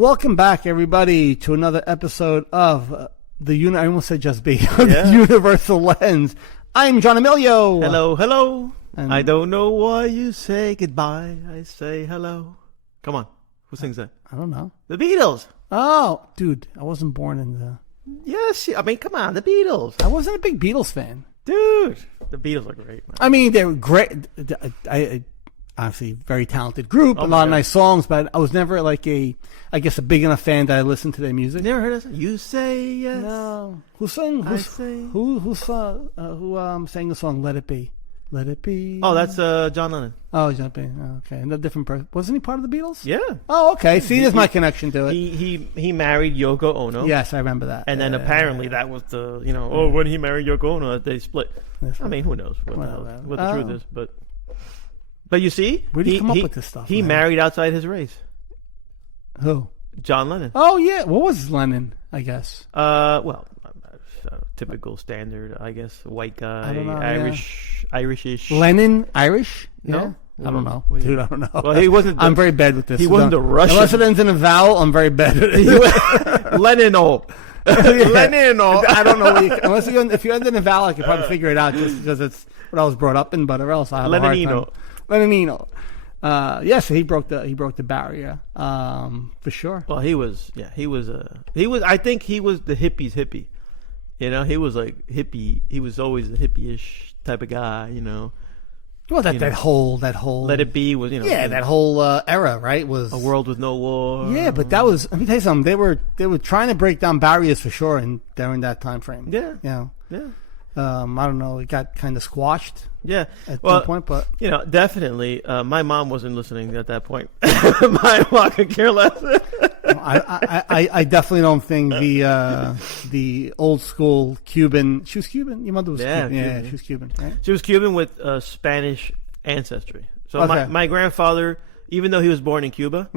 Welcome back, everybody, to another episode of I almost said Just Be, the Universal Lens. I'm John Emilio. Hello. And I don't know why you say goodbye. I say hello. Come on. Who sings that? I don't know. The Beatles. Oh, dude, I wasn't born in the... Yes, I mean, come on, the Beatles. I wasn't a big Beatles fan. Dude, the Beatles are great, man. I mean, they were great. Obviously, very talented group, a lot of nice songs, but I was never like a big enough fan that I listened to their music. Never heard of it? You Say Yes. No. Who sang? Who sang the song Let It Be? Let It Be. Oh, that's John Lennon. Oh, John Lennon. Okay, and a different person. Wasn't he part of the Beatles? Yeah. Oh, okay. See, there's my connection to it. He married Yoko Ono. Yes, I remember that. And then apparently that was the when he married Yoko Ono, they split. I mean, who knows what the truth is, but you see, where do you come up with this stuff? He married outside his race. Who? John Lennon. Oh yeah, what was Lennon? I guess. Typical standard, I guess. White guy, I don't know, Irish-ish. Lennon, Irish? No, I don't know, dude. I don't know. Well, he wasn't. I'm very bad with this. He wasn't a Russian. Unless it ends in a vowel, I'm very bad at it. Lennon-o. Lennon-o. I don't know. If you end in a vowel, I could probably figure it out just because it's what I was brought up in. But or else I have a hard time. Lennonino. Yes, he broke the barrier. For sure. Well, he was. I think he was the hippie's hippie. He was like hippie. He was always a hippie-ish type of guy. Well, that whole Let It Be was that whole era, right? Was A World with No War. Yeah, but that was. Let me tell you something. They were trying to break down barriers for sure, and during that time frame. Yeah. Yeah. I don't know. It got kind of squashed. Yeah, at one point, but definitely. My mom wasn't listening at that point. My mom could care less. I definitely don't think the old school Cuban. She was Cuban. Your mother was Cuban. Yeah, she was Cuban. Right? She was Cuban with Spanish ancestry. So okay. my grandfather, even though he was born in Cuba,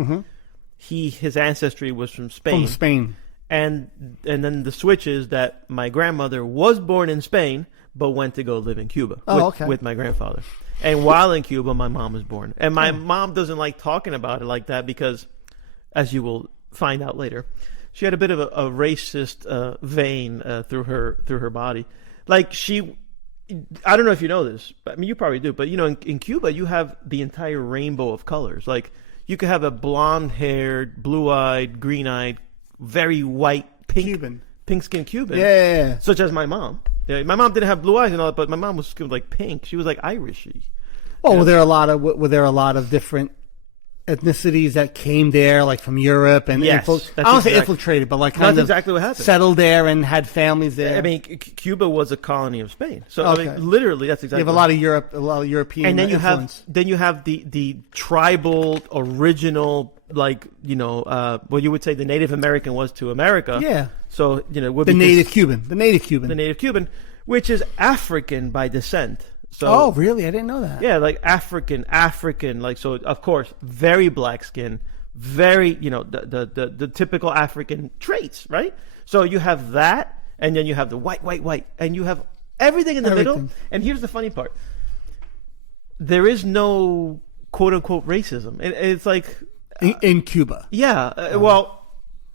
his ancestry was from Spain. From Spain. And then the switch is that my grandmother was born in Spain, but went to go live in Cuba with my grandfather. And while in Cuba, my mom was born. And my mom doesn't like talking about it like that because, as you will find out later, she had a bit of a racist vein through her body. Like I don't know if you know this, but I mean you probably do. But in Cuba, you have the entire rainbow of colors. Like you could have a blonde-haired, blue-eyed, green-eyed, very white, pink-skinned Cuban, such as my mom. Yeah, my mom didn't have blue eyes and all that, but my mom was like pink. She was like Irishy. Oh, were there a lot of different ethnicities that came there, like from Europe and I don't say infiltrated, but like kind of exactly what happened. Settled there and had families there. I mean, Cuba was a colony of Spain, so I mean, literally, that's exactly. You have a lot of European, and then influence. you have the tribal original, like what you would say the Native American was to America. Yeah. So the native Cuban, which is African by descent. So, oh, really? I didn't know that. Yeah, like African, like, so of course, very black skin, very, the typical African traits, right? So you have that, and then you have the white, and you have everything in the middle. And here's the funny part. There is no quote unquote racism. It's like in Cuba. Yeah. Well,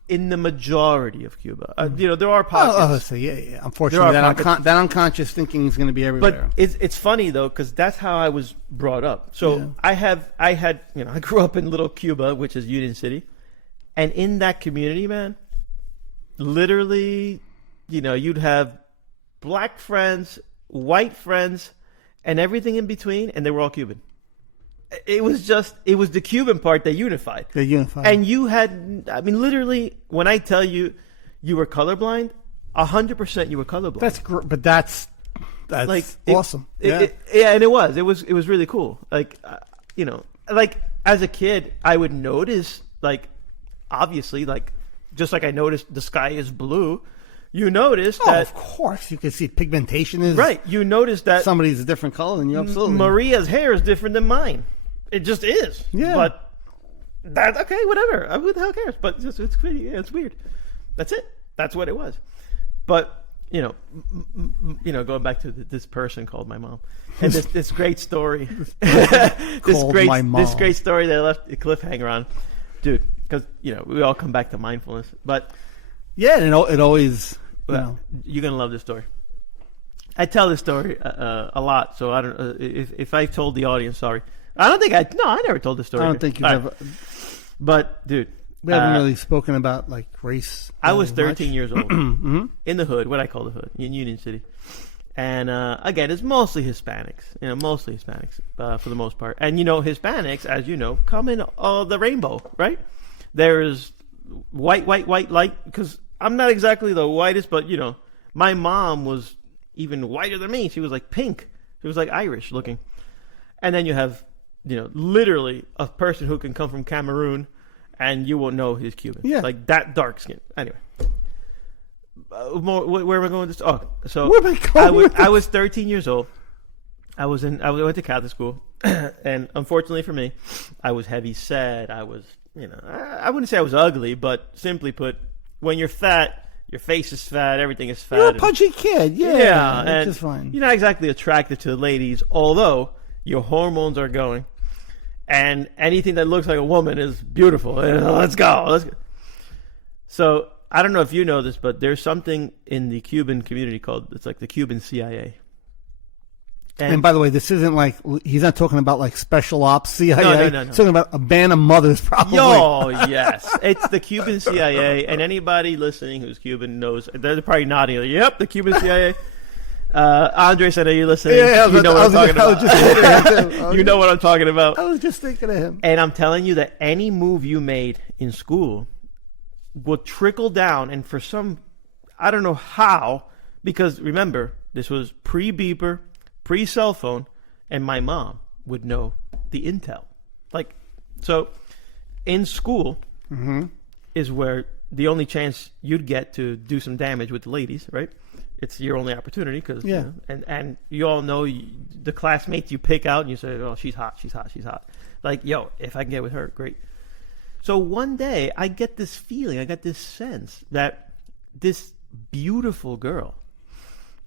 in the majority of Cuba, there are pockets. Yeah. Unfortunately, that unconscious thinking is going to be everywhere. But it's funny though, because that's how I was brought up. So I grew up in Little Cuba, which is Union City, and in that community, man, literally, you'd have black friends, white friends, and everything in between, and they were all Cuban. It was the Cuban part that unified. And you had, I mean, literally, when I tell you were colorblind, 100% you were colorblind. But that's like awesome. And it was really cool. Like, like as a kid, I would notice, like, obviously, like, just like I noticed the sky is blue. You notice that, of course, you can see pigmentation is right. You notice that somebody's a different color than you. Absolutely, Maria's hair is different than mine. It just is. Yeah. But that's okay. Whatever. Who the hell cares? But it's weird. That's it. That's what it was. But going back to this person called my mom, and this great story, this great story that I left a cliffhanger on, dude. because we all come back to mindfulness. But yeah, it always. You're gonna love this story. I tell this story a lot, so I don't. If I told the audience, sorry. I don't think I never told this story. I don't think you've ever. But dude, we haven't really spoken about like race. I was 13 years old in the hood, what I call the hood, in Union City, and again, it's mostly Hispanics. Mostly Hispanics for the most part. And Hispanics, as you know, come in the rainbow, right? There's white, light. Because I'm not exactly the whitest, but my mom was even whiter than me. She was like pink. She was like Irish looking. And then you have, literally a person who can come from Cameroon and you won't know he's Cuban. Yeah. Like that dark skin. Anyway. Where am I going with this? Oh, so where am I going with this? I was 13 years old. I went to Catholic school. And unfortunately for me, I was heavy set. I was, I wouldn't say I was ugly, but simply put, when you're fat, your face is fat, everything is fat. You're a pudgy kid, yeah, and is fine. You're not exactly attracted to the ladies, although your hormones are going, and anything that looks like a woman is beautiful. Let's go. So I don't know if you know this, but there's something in the Cuban community it's like the Cuban CIA. And by the way, this isn't like, he's not talking about like special ops CIA. No. He's talking about a band of mothers, probably. Oh, yes. It's the Cuban CIA. And anybody listening who's Cuban knows, they're probably nodding. Like, yep, the Cuban CIA. Andres, I know you're listening. Yeah, you know what I'm talking about. You know what I'm talking about. I was just thinking of him. And I'm telling you that any move you made in school would trickle down. And for some, I don't know how, because remember, this was pre-beeper, pre-cell phone, and my mom would know the intel. Like, so in school is where the only chance you'd get to do some damage with the ladies, right? It's your only opportunity because, and you all know the classmates you pick out and you say, oh, she's hot. Like, yo, if I can get with her, great. So one day I get this feeling, I got this sense that this beautiful girl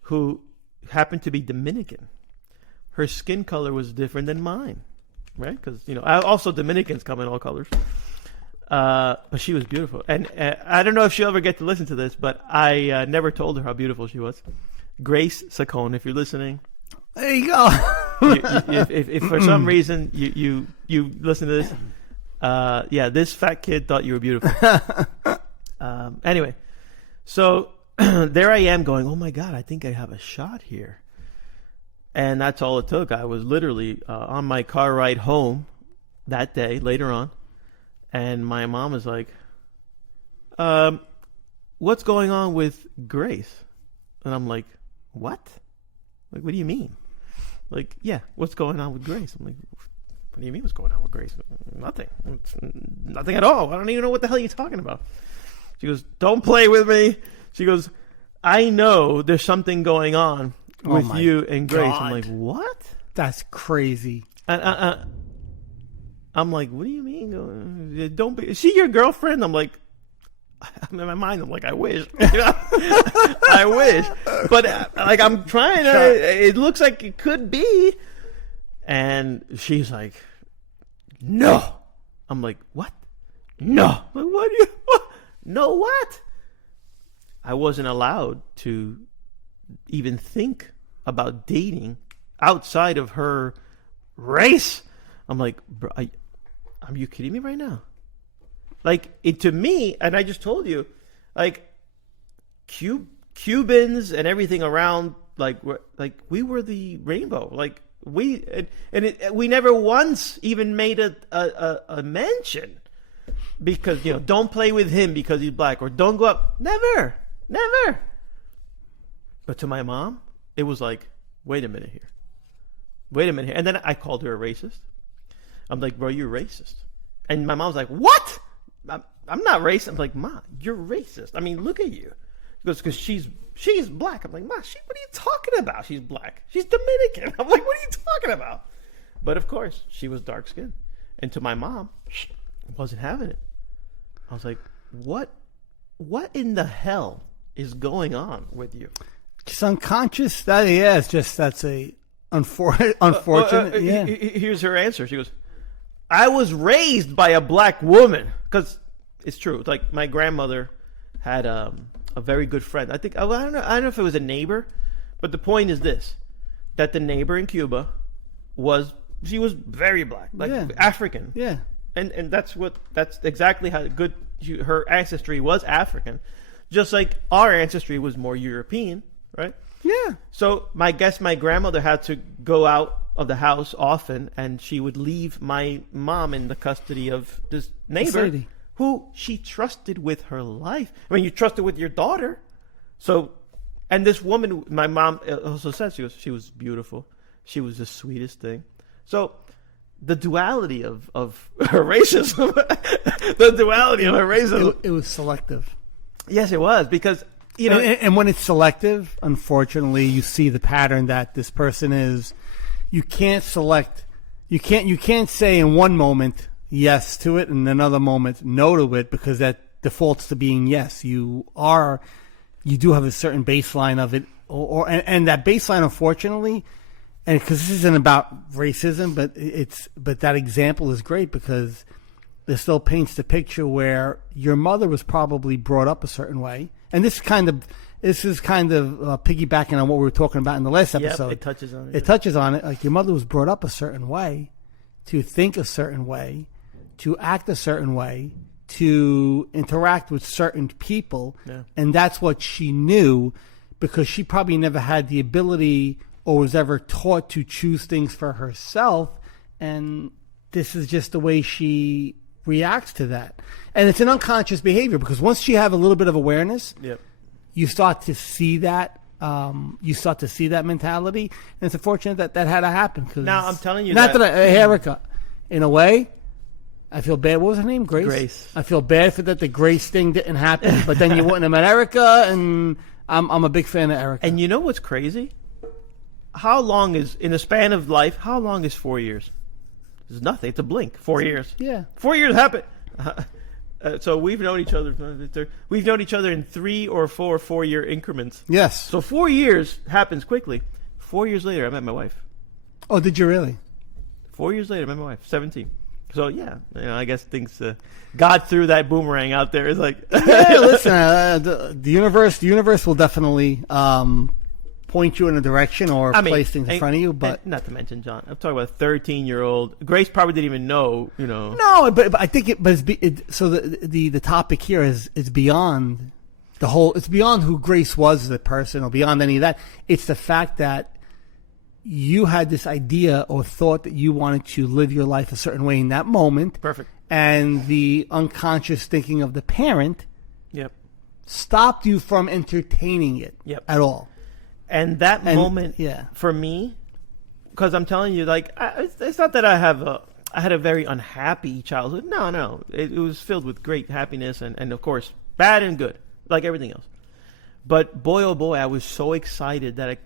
who happened to be Dominican, her skin color was different than mine, right? Because also Dominicans come in all colors, but she was beautiful. And I don't know if she'll ever get to listen to this, but I never told her how beautiful she was. Grace Sacone, if you're listening, there you go. if for some reason you listen to this, this fat kid thought you were beautiful. Anyway, so there I am going, oh my God, I think I have a shot here. And that's all it took. I was literally on my car ride home that day, later on, and my mom was like, what's going on with Grace? And I'm like, what? Like, what do you mean? Like, yeah, what's going on with Grace? I'm like, what do you mean what's going on with Grace? Nothing. Nothing at all. I don't even know what the hell you're talking about. She goes, don't play with me. She goes, I know there's something going on with you and Grace. God. I'm like, what? That's crazy. I'm like, what do you mean? Don't be. Is she your girlfriend? I'm like, in my mind, I'm like, I wish. I wish. But like, I'm trying to. It looks like it could be. And she's like, no. I'm like, what? No. I'm like, what do you? What? No, what? I wasn't allowed to even think about dating outside of her race. I'm like, bro, are you kidding me right now? Like, to me, and I just told you, like, Cubans and everything around, we were the rainbow. Like, we never once even made a mention because, don't play with him because he's black, or don't go up. Never. But to my mom, it was like, wait a minute here. And then I called her a racist. I'm like, bro, you're racist. And my mom's like, what? I'm not racist. I'm like, Ma, you're racist. I mean, look at you. Because she's black. I'm like, Ma, what are you talking about? She's black. She's Dominican. I'm like, what are you talking about? But of course, she was dark skinned. And to my mom, wasn't having it. I was like, what in the hell is going on with you? Just unconscious. That's a unfortunate. Here's her answer. She goes, I was raised by a black woman. Because it's true. It's like my grandmother had a very good friend. I think I don't know if it was a neighbor, but the point is this: that the neighbor in Cuba was very black, like African. Yeah. And that's exactly how good her ancestry was African, just like our ancestry was more European, right? Yeah. So my grandmother had to go out of the house often, and she would leave my mom in the custody of this neighbor who she trusted with her life. I mean, you trusted with your daughter. So, and this woman, my mom also said she was beautiful. She was the sweetest thing. So, the duality of her racism, it was selective. Yes, it was, because you know, and when it's selective, unfortunately, you see the pattern that this person is. You can't select. You can't say in one moment yes to it and another moment no to it, because that defaults to being yes. You do have a certain baseline of it, and that baseline, unfortunately. And because this isn't about racism, but that example is great because it still paints the picture where your mother was probably brought up a certain way, and this is kind of piggybacking on what we were talking about in the last episode. Yep, it touches on it. It touches on it. Like, your mother was brought up a certain way, to think a certain way, to act a certain way, to interact with certain people, and that's what she knew, because she probably never had the ability or was ever taught to choose things for herself, and this is just the way she reacts to that. And it's an unconscious behavior, because once you have a little bit of awareness, you start to see that. You start to see that mentality, and it's unfortunate that had to happen. Cause now I'm telling you, Erica, in a way, I feel bad. What was her name? Grace. I feel bad for that. The Grace thing didn't happen, but then you wouldn't have met Erica, and I'm a big fan of Erica. And you know what's crazy? How long is, in the span of life, how long is 4 years? It's nothing. It's a blink. 4 years. Yeah. 4 years happen. So we've known each other. We've known each other in 3 or 4 year increments. Yes. So 4 years happens quickly. 4 years later, I met my wife. Oh, did you really? 4 years later, I met my wife. 17. So yeah, I guess things God threw that boomerang out there. It's like, listen, the universe will definitely point you in a direction or place things in front of you. But not to mention, John, I'm talking about a 13-year-old. Grace probably didn't even know, No, but I think so the topic here is beyond the whole. It's beyond who Grace was as a person, or beyond any of that. It's the fact that you had this idea or thought that you wanted to live your life a certain way in that moment. Perfect. And the unconscious thinking of the parent stopped you from entertaining it at all. And that moment, for me, because I'm telling you, like, it's not that I had a very unhappy childhood. No. It was filled with great happiness and, of course, bad and good, like everything else. But boy, oh boy, I was so excited that I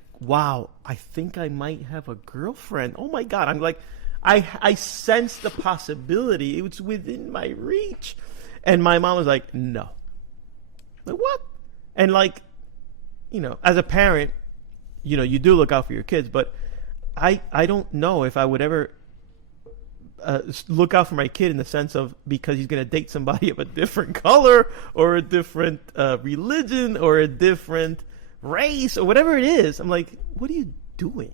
think I might have a girlfriend. Oh my God. I'm like, I sensed the possibility. It was within my reach. And my mom was like, no. Like, what? And like, as a parent, you do look out for your kids, but I don't know if I would ever look out for my kid in the sense of, because he's going to date somebody of a different color or a different religion or a different race or whatever it is. I'm like, what are you doing?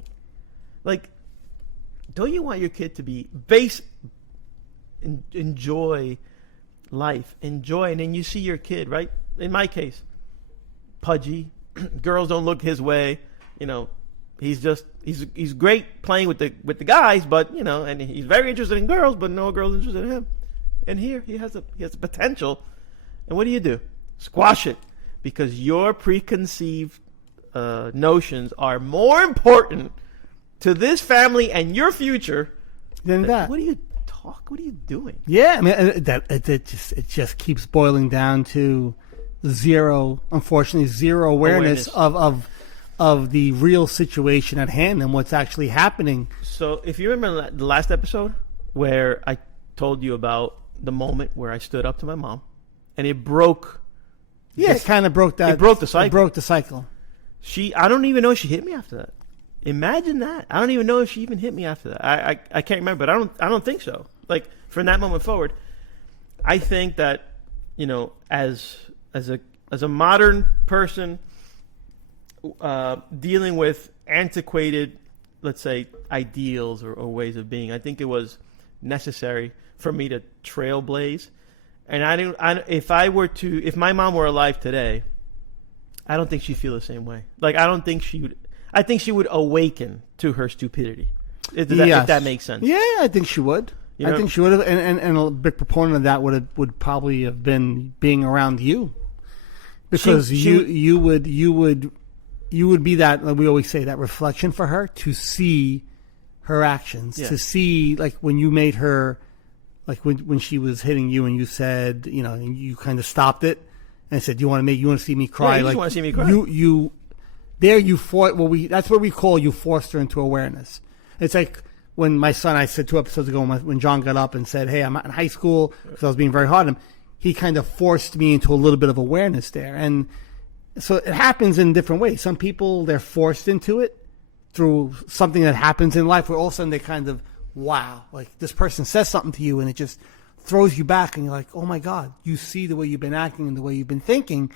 Like, don't you want your kid to be enjoy life, and then you see your kid, right? In my case, pudgy, girls don't look his way. He's great playing with the guys, but and he's very interested in girls, but no girls interested in him. And here he has a potential, and what do? Squash it, because your preconceived notions are more important to this family and your future than that. What are you doing? Yeah, I mean, it just keeps boiling down to zero awareness of the real situation at hand and what's actually happening. So if you remember the last episode where I told you about the moment where I stood up to my mom and it broke. Yeah, it kind of broke that. It broke the cycle. It broke the cycle. I don't even know if she hit me after that. Imagine that. I don't even know if she even hit me after that. I can't remember, but I don't think so. Like, from that moment forward, I think that as a modern person dealing with antiquated, let's say, ideals or ways of being, I think it was necessary for me to trailblaze. And if my mom were alive today, I don't think she'd feel the same way. Like, I don't think she would. I think she would awaken to her stupidity. If that makes sense. Yeah, I think she would. I think she would have, and a big proponent of that would probably have been being around you, because you would be that, like we always say, that reflection for her, to see her actions, to see, like, when you made her, like when she was hitting you and you said, and you kind of stopped it and said, you want to see me cry? Yeah, you want to see me cry. That's what we call, you forced her into awareness. It's like when my son, I said 2 episodes ago, when John got up and said, hey, I'm in high school, because I was being very hard on him, he kind of forced me into a little bit of awareness there. And so it happens in different ways. Some people, they're forced into it through something that happens in life, where all of a sudden they kind of, wow, like this person says something to you and it just throws you back, and you're like, oh my God, you see the way you've been acting and the way you've been thinking.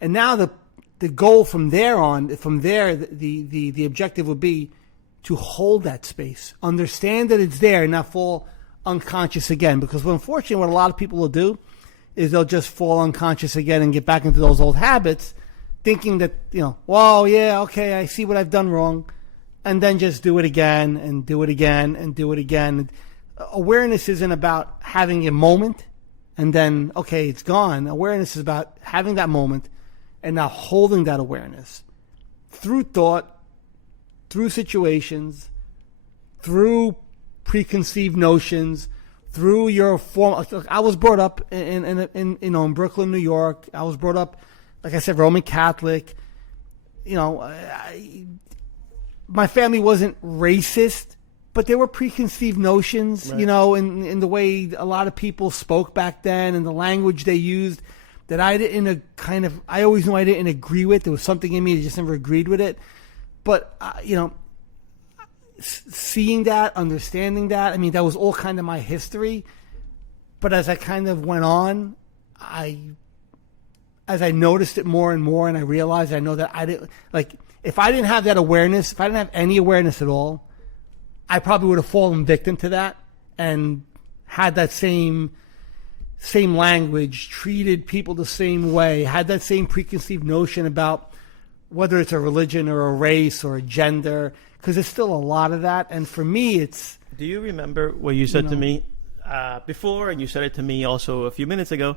And now the goal from there, the objective would be to hold that space, understand that it's there, and not fall unconscious again. Because unfortunately, what a lot of people will do is they'll just fall unconscious again and get back into those old habits, thinking that, well, yeah, okay, I see what I've done wrong, and then just do it again and do it again and do it again. Awareness isn't about having a moment and then, okay, it's gone. Awareness is about having that moment and now holding that awareness through thought, through situations, through preconceived notions, through your form. I was brought up in Brooklyn, New York. I was brought up, like I said, Roman Catholic. My family wasn't racist, but there were preconceived notions, right, in the way a lot of people spoke back then and the language they used that I always knew I didn't agree with. There was something in me that just never agreed with it. But, seeing that, understanding that, I mean, that was all kind of my history. But as I kind of went on, as I noticed it more and more, and I realized, I know that I didn't, like, if I didn't have that awareness, if I didn't have any awareness at all, I probably would have fallen victim to that and had that same language, treated people the same way, had that same preconceived notion about whether it's a religion or a race or a gender, because there's still a lot of that. And for me, it's... Do you remember what you said to me before, and you said it to me also a few minutes ago?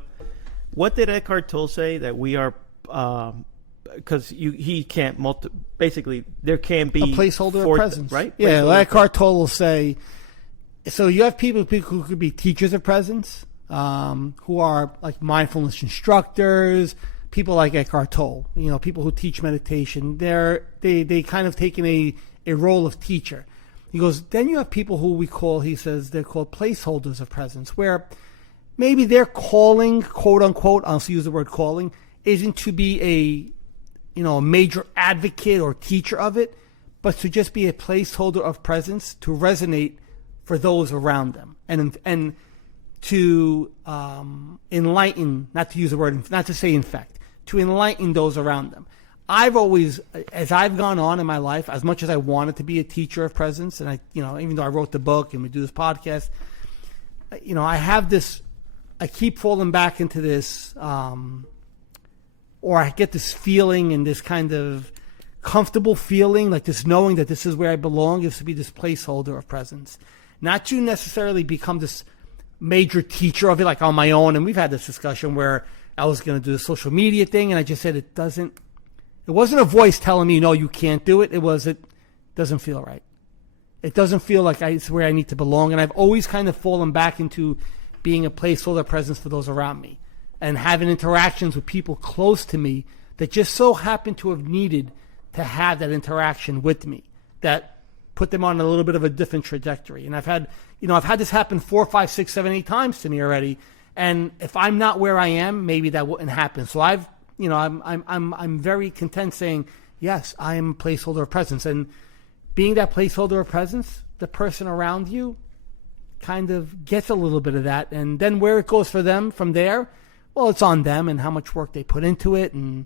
What did Eckhart Tolle say? That we are... because he can't basically, there can't be... A placeholder of presence. Right? Yeah, like Eckhart Tolle will say... So you have people who could be teachers of presence, who are like mindfulness instructors, people like Eckhart Tolle, people who teach meditation. They kind of taken a role of teacher. He goes, then you have people who he says they're called placeholders of presence, where maybe their calling, quote unquote, I'll use the word calling, isn't to be a major advocate or teacher of it, but to just be a placeholder of presence to resonate for those around them, and to enlighten, not to use the word, not to say infect, to enlighten those around them. I've always, as I've gone on in my life, as much as I wanted to be a teacher of presence, and I, even though I wrote the book and we do this podcast, I have this, I keep falling back into this, or I get this feeling and this kind of comfortable feeling, like this knowing that this is where I belong, is to be this placeholder of presence. Not to necessarily become this major teacher of it, like on my own. And we've had this discussion where I was going to do the social media thing, and I just said it wasn't a voice telling me, no, you can't do it. It doesn't feel right. It doesn't feel like it's where I need to belong. And I've always kind of fallen back into being a placeholder presence for those around me and having interactions with people close to me that just so happen to have needed to have that interaction with me that put them on a little bit of a different trajectory. And I've had this happen 4, 5, 6, 7, 8 times to me already. And if I'm not where I am, maybe that wouldn't happen. So I'm very content saying, yes, I am a placeholder of presence. And being that placeholder of presence, the person around you kind of gets a little bit of that. And then where it goes for them from there, Well, it's on them and how much work they put into it and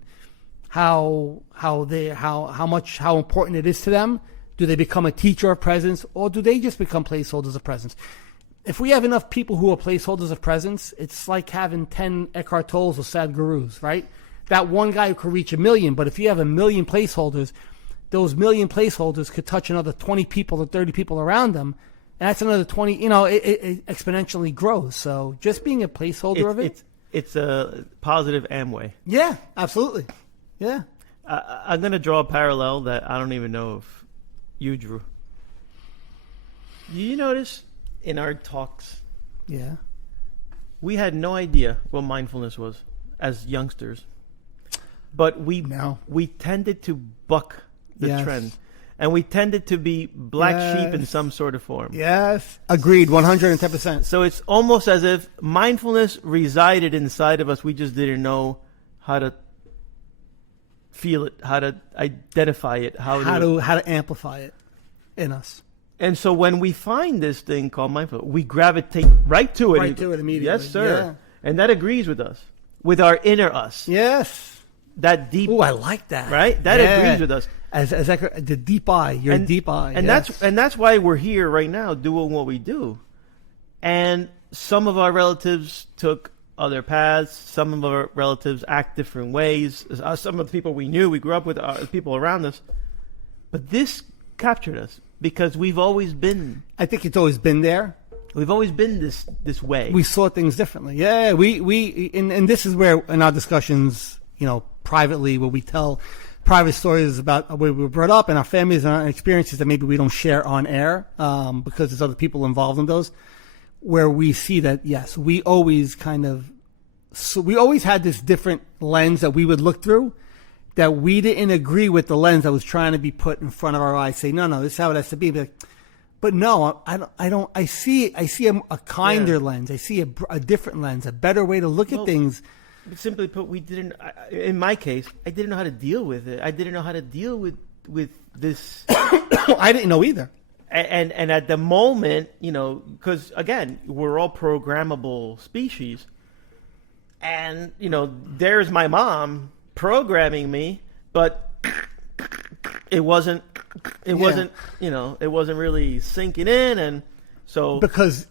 how important it is to them. Do they become a teacher of presence, or do they just become placeholders of presence? If we have enough people who are placeholders of presence, it's like having 10 Eckhart Tolles or Sadhgurus, right? That one guy who could reach 1 million, but if you have 1 million placeholders, those 1 million placeholders could touch another 20 people or 30 people around them, and that's another 20. It exponentially grows. So just being a placeholder of it, it's a positive Amway. Yeah, absolutely. Yeah. I'm going to draw a parallel that I don't even know if you drew. Do you notice in our talks? Yeah. We had no idea what mindfulness was as youngsters. But we tended to buck the trend. And we tended to be black sheep in some sort of form. Yes. Agreed, 110%. So it's almost as if mindfulness resided inside of us. We just didn't know how to feel it, how to identify it, how to amplify it in us. And so when we find this thing called mindfulness, we gravitate right to it. Right to it immediately. Yes, sir. Yeah. And that agrees with us, with our inner us. Yes. That deep. Oh, I like that. Right? That agrees with us. As the deep eye, your deep eye. And that's why we're here right now doing what we do. And some of our relatives took other paths. Some of our relatives act different ways. Some of the people we knew, we grew up with, people around us. But this captured us because we've always been. I think it's always been there. We've always been this way. We saw things differently. Yeah, and this is where in our discussions, privately, where we tell private stories about where we were brought up and our families and our experiences that maybe we don't share on air because there's other people involved in those, where we see that, yes, we always had this different lens that we would look through, that we didn't agree with the lens that was trying to be put in front of our eyes. Say, no, this is how it has to be. But no, I don't. I see a kinder lens. I see a different lens, a better way to look at things. Simply put, we didn't. In my case, I didn't know how to deal with it. I didn't know how to deal with this. I didn't know either. And at the moment, because again, we're all programmable species, and there's my mom programming me, but it wasn't really sinking in, and so because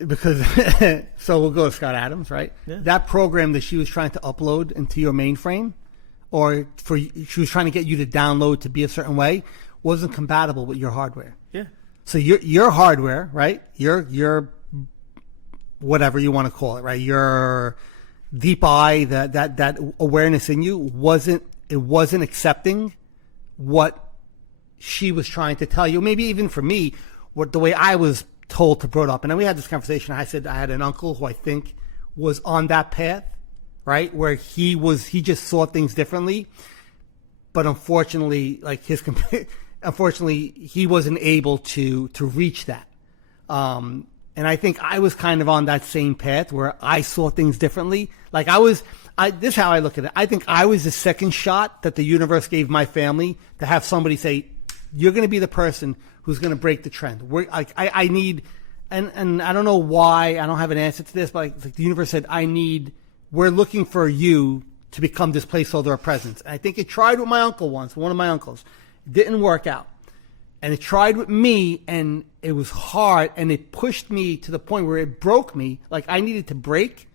so we'll go to Scott Adams, right? Yeah. That program that she was trying to upload into your mainframe, or she was trying to get you to download to be a certain way, wasn't compatible with your hardware. Yeah. So your hardware, right? Your whatever you want to call it, right? Your deep eye, that awareness in you wasn't accepting what she was trying to tell you. Maybe even for me, the way I was told to brought up. And then we had this conversation. I said I had an uncle who I think was on that path, right? Where he just saw things differently. But unfortunately, he wasn't able to reach that. And I think I was kind of on that same path where I saw things differently. Like this is how I look at it. I think I was the second shot that the universe gave my family to have somebody say, you're going to be the person who's going to break the trend. I need, and I don't know why, I don't have an answer to this, but the universe said, we're looking for you to become this placeholder of presence. And I think it tried with my uncle once, one of my uncles. It didn't work out. And it tried with me, and it was hard, and it pushed me to the point where it broke me. Like I needed to break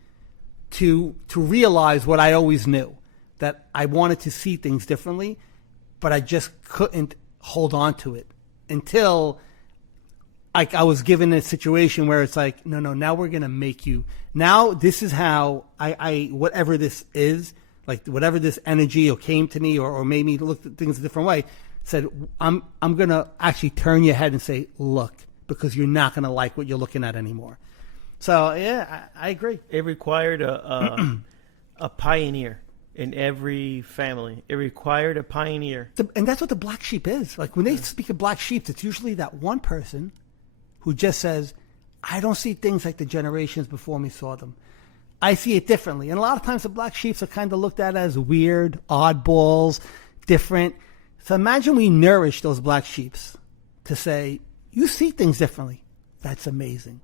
to realize what I always knew, that I wanted to see things differently, but I just couldn't hold on to it until I was given a situation where it's like, no, now we're going to make you. Now this is how I whatever this is, like whatever this energy or came to me or made me look at things a different way, said, I'm going to actually turn your head and say, look, because you're not going to like what you're looking at anymore. So, yeah, I agree. It required a pioneer in every family. It required a pioneer. And that's what the black sheep is. Like when they speak of black sheep, it's usually that one person who just says, I don't see things like the generations before me saw them. I see it differently. And a lot of times the black sheeps are kind of looked at as weird, oddballs, different. So imagine we nourish those black sheeps to say, you see things differently. That's amazing.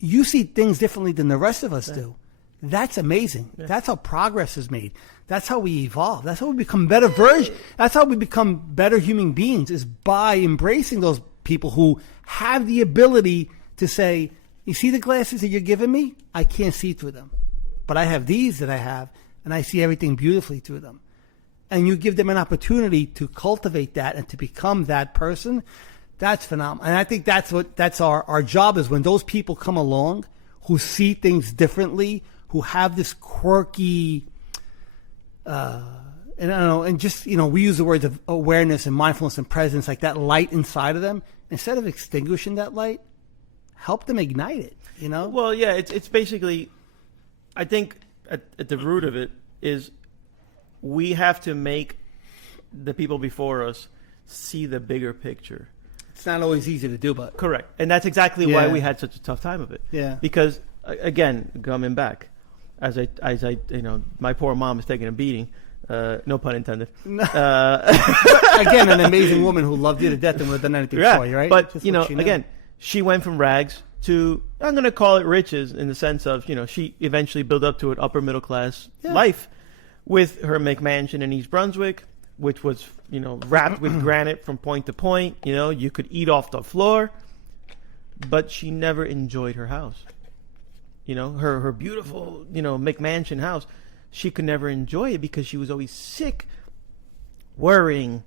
You see things differently than the rest of us do. That's amazing. Yeah. That's how progress is made. That's how we evolve. That's how we become better versions. That's how we become better human beings, is by embracing those people who have the ability to say, you see the glasses that you're giving me? I can't see through them. But I have these that I have, and I see everything beautifully through them. And you give them an opportunity to cultivate that and to become that person. That's phenomenal. And I think that's our job, is when those people come along who see things differently, who have this quirky, and I don't know, and just, we use the words of awareness and mindfulness and presence, like that light inside of them. Instead of extinguishing that light, help them ignite it, Well, yeah, it's basically, I think at the root of it is we have to make the people before us see the bigger picture. It's not always easy to do, but... Correct. And that's exactly why we had such a tough time of it. Yeah. Because, again, coming back, as I my poor mom is taking a beating. No pun intended. Again, an amazing woman who loved you to death and would have done anything for you, right? But, again, she went from rags to, I'm going to call it riches, in the sense of, she eventually built up to an upper middle class life with her McMansion in East Brunswick, which was, wrapped with granite from point to point. You could eat off the floor. But she never enjoyed her house. Her beautiful, McMansion house. She could never enjoy it because she was always sick, worrying,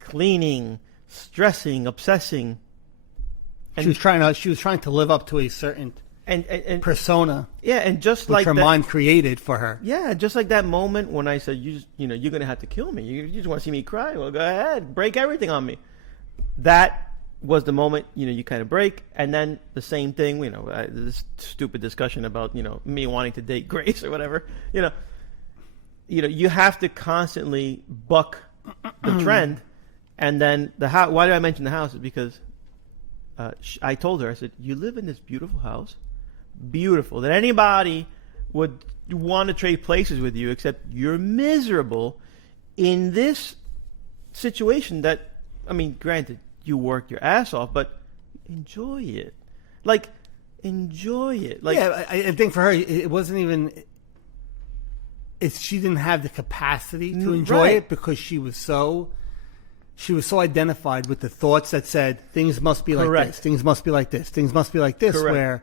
cleaning, stressing, obsessing. And she was trying to live up to a certain and persona. Yeah, and just which like her mind created for her. Yeah, just like that moment when I said, you're going to have to kill me. You just want to see me cry. Well, go ahead, break everything on me. That was the moment, you kind of break. And then the same thing, this stupid discussion about, me wanting to date Grace or whatever, you have to constantly buck the trend. And then the house, why did I mention the house? Is because I told her, I said, you live in this beautiful house, beautiful, that anybody would want to trade places with you, except you're miserable in this situation that, granted, you work your ass off, but enjoy it. Enjoy it. I think for her, it wasn't even... she didn't have the capacity to enjoy it because she was so identified with the thoughts that said, things must be like this, things must be like this, things must be like this, where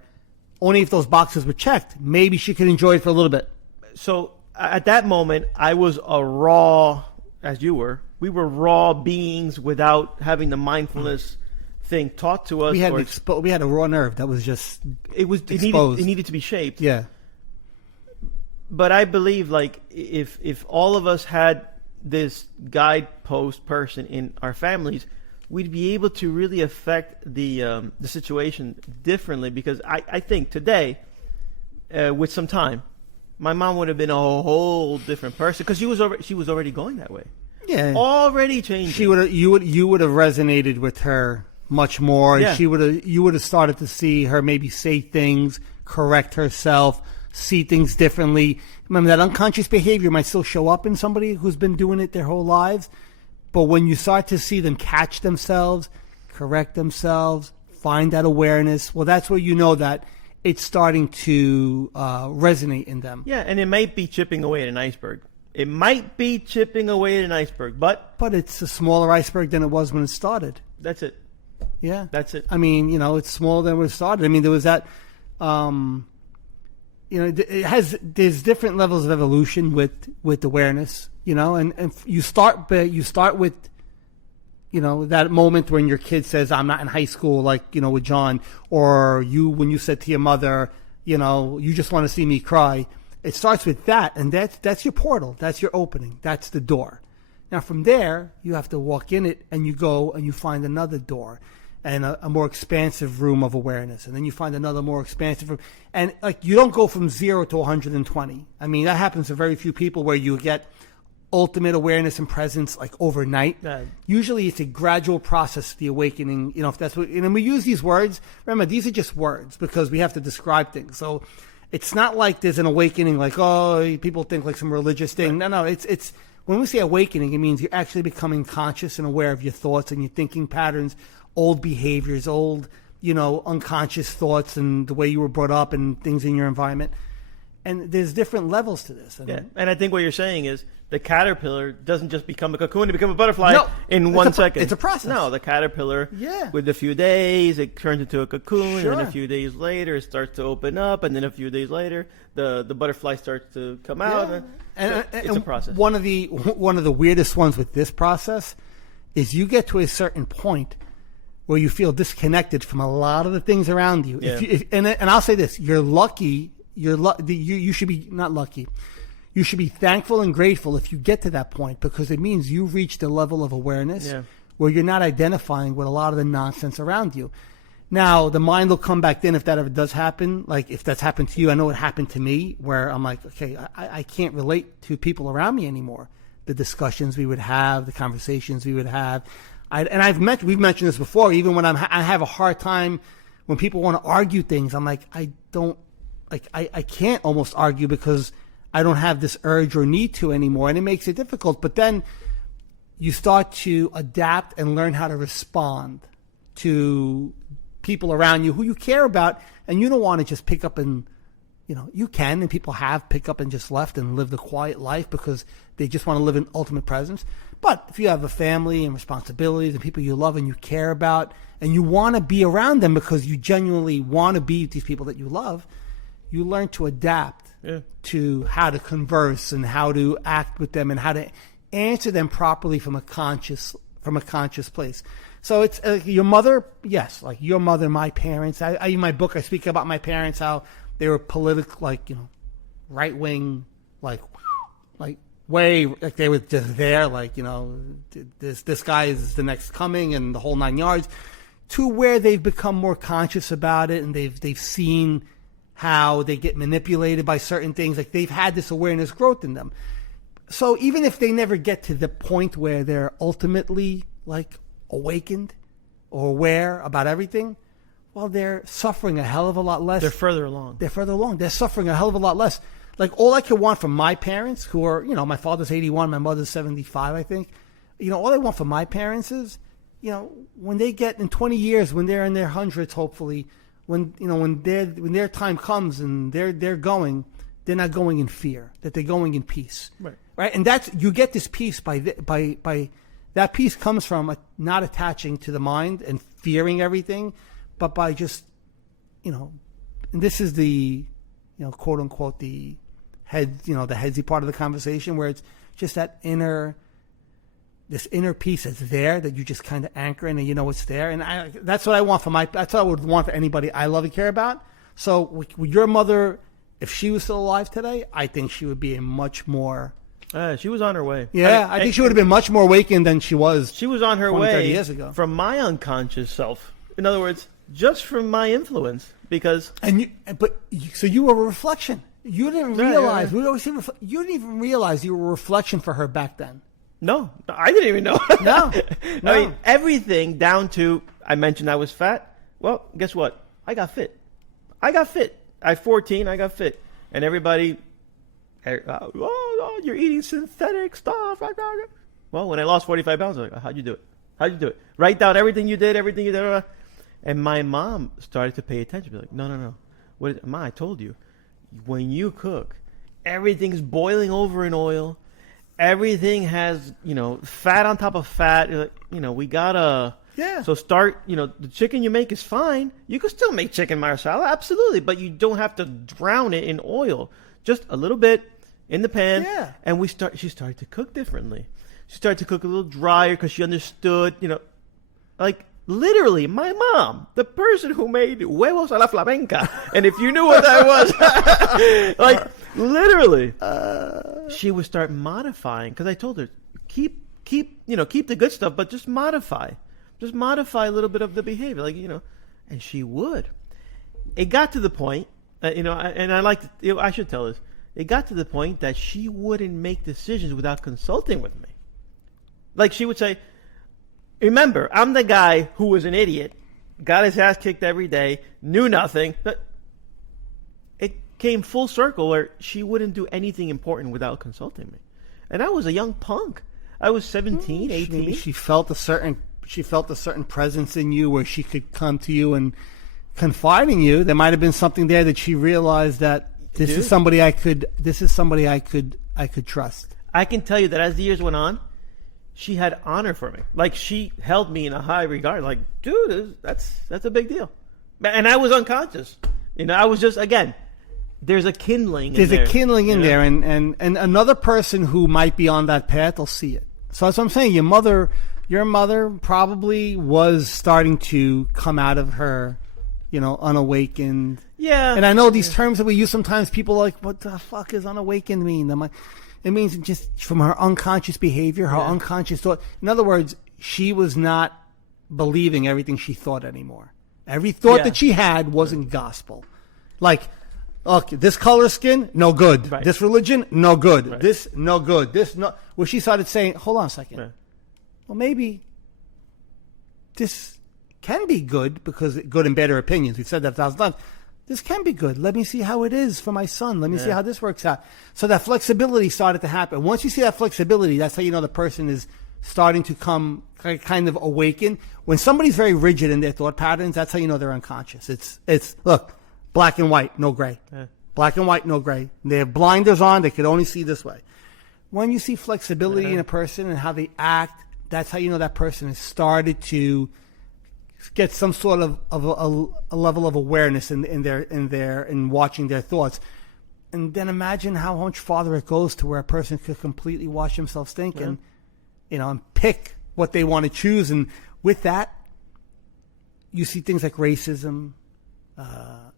only if those boxes were checked, maybe she could enjoy it for a little bit. So at that moment, I was a raw, as you were, we were raw beings without having the mindfulness thing taught to us. We had a raw nerve that was just exposed. It needed to be shaped. Yeah. But I believe, if all of us had this guidepost person in our families, we'd be able to really affect the situation differently. Because I think today, with some time, my mom would have been a whole different person because she was already going that way. Yeah, already changing. You would have resonated with her much more. Yeah. You would have started to see her maybe say things, correct herself, see things differently. Remember, that unconscious behavior might still show up in somebody who's been doing it their whole lives. But when you start to see them catch themselves, correct themselves, find that awareness, well, that's where you know that it's starting to resonate in them. Yeah, and it might be chipping away at an iceberg. It might be chipping away at an iceberg, but it's a smaller iceberg than it was when it started. That's it. Yeah. That's it. It's smaller than when it started. There was that... there's different levels of evolution with awareness, and you start with, that moment when your kid says, I'm not in high school, with John, or when you said to your mother, you just want to see me cry. It starts with that, and that's your portal. That's your opening. That's the door. Now from there, you have to walk in it, and you go and you find another door. And a more expansive room of awareness. And then you find another more expansive room. And you don't go from 0 to 120. That happens to very few people where you get ultimate awareness and presence overnight. Usually it's a gradual process, the awakening, if that's what, and we use these words. Remember, these are just words because we have to describe things. So it's not like there's an awakening people think some religious thing. Right. No, it's when we say awakening, it means you're actually becoming conscious and aware of your thoughts and your thinking patterns, old behaviors, old, unconscious thoughts and the way you were brought up and things in your environment. And there's different levels to this. And I think what you're saying is the caterpillar doesn't just become a cocoon to become a butterfly in 1 second. It's a process. No, the caterpillar, with a few days, it turns into a cocoon, and then a few days later, it starts to open up, and then a few days later, the butterfly starts to come out. And it's a process. One of the weirdest ones with this process is you get to a certain point where you feel disconnected from a lot of the things around you. Yeah. And I'll say this: you're lucky. You should be not lucky. You should be thankful and grateful if you get to that point, because it means you've reached a level of awareness where you're not identifying with a lot of the nonsense around you. Now, the mind will come back then if that ever does happen. Like if that's happened to you, I know it happened to me, where I'm like, okay, I can't relate to people around me anymore. The discussions we would have, the conversations we would have. We've mentioned this before. Even when I have a hard time when people want to argue things, I'm like, I can't almost argue because I don't have this urge or need to anymore, and it makes it difficult. But then you start to adapt and learn how to respond to people around you who you care about, and you don't want to just pick up and, you can, and people have picked up and just left and lived a quiet life because they just want to live in ultimate presence. But if you have a family and responsibilities and people you love and you care about, and you want to be around them because you genuinely want to be with these people that you love, you learn to adapt to how to converse and how to act with them and how to answer them properly from a conscious place. So it's your mother, yes, like your mother, my parents. I in my book I speak about my parents, how they were political, right wing, way, like they were just there, this guy is the next coming and the whole 9 yards, to where they've become more conscious about it, and they've seen how they get manipulated by certain things. Like they've had this awareness growth in them. So even if they never get to the point where they're ultimately awakened or aware about everything, well, they're suffering a hell of a lot less. They're further along. They're suffering a hell of a lot less. Like all I could want from my parents, who are, my father's 81, my mother's 75, I think. All I want from my parents is, when they get in 20 years, when they're in their hundreds, hopefully, when their time comes and they're going, they're not going in fear, that they're going in peace, right? And you get this peace by that peace comes from not attaching to the mind and fearing everything, but by just, and this is the, quote unquote the head, the headsy part of the conversation, where it's just that this inner peace that's there, that you just kind of anchor in, and it's there. And that's what I want that's what I would want for anybody I love and care about. So with your mother, if she was still alive today, I think she would be a much more... she was on her way. Yeah, I think she would have been much more awakened than she was. She was on her 20, way 30 years ago. From my unconscious self. In other words, just from my influence, because... So you were a reflection. You didn't realize... We always say you didn't even realize you were a reflection for her back then. No, I didn't even know. No. I mean, everything down to, I mentioned I was fat. Well, guess what? I got fit. At 14, I got fit. And everybody, you're eating synthetic stuff. Well, when I lost 45 pounds, I was like, how'd you do it? Write down everything you did. And my mom started to pay attention. Be like, no. Mom, I told you, when you cook, everything's boiling over in oil. Everything has, fat on top of fat. We gotta... Yeah. So start, the chicken you make is fine. You can still make chicken marsala, absolutely. But you don't have to drown it in oil. Just a little bit in the pan. Yeah. And she started to cook differently. She started to cook a little drier because she understood, literally, my mom, the person who made huevos a la flamenca. And if you knew what that was, literally, she would start modifying. Because I told her, keep the good stuff, but just modify. Just modify a little bit of the behavior, and she would. It got to the point, and I should tell this. It got to the point that she wouldn't make decisions without consulting with me. Like she would say, remember, I'm the guy who was an idiot, got his ass kicked every day, knew nothing. But it came full circle where she wouldn't do anything important without consulting me. And I was a young punk. I was 17, 18. Maybe she felt a certain presence in you where she could come to you and confide in you. There might have been something there that she realized that This is somebody I could trust. I can tell you that as the years went on, she had honor for me. Like, she held me in a high regard. Like, dude, that's a big deal. And I was unconscious. I was just, again, there's a kindling in there. There's a kindling in there, and another person who might be on that path will see it. So that's what I'm saying. Your mother probably was starting to come out of her, unawakened. Yeah. And I know these terms that we use sometimes, people are like, what the fuck does unawakened mean? I'm like, it means just from her unconscious behavior, her unconscious thought. In other words, she was not believing everything she thought anymore. Every thought that she had wasn't gospel. Like, okay, this color skin, no good. Right. This religion, no good. Right. This, no good. This, no. Well, she started saying, hold on a second. Right. Well, maybe this can be good, because good and bad are opinions. We've said that 1,000 times. This can be good. Let me see how it is for my son. Let me see how this works out. So that flexibility started to happen. Once you see that flexibility, that's how you know the person is starting to come kind of awaken. When somebody's very rigid in their thought patterns, that's how you know they're unconscious. It's look, black and white, no gray. Yeah. Black and white, no gray. They have blinders on. They could only see this way. When you see flexibility in a person and how they act, that's how you know that person has started to get some sort of a level of awareness in watching their thoughts. And then imagine how much farther it goes to where a person could completely watch themselves think and pick what they want to choose. And with that, you see things like racism,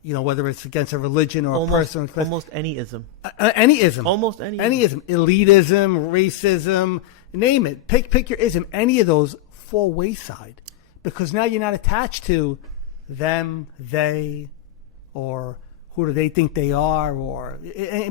whether it's against a religion or a person. Almost any ism. Any ism. Almost any. Any ism. Elitism, racism, name it. Pick your ism. Any of those fall wayside. Because now you're not attached to them, they, or who do they think they are, or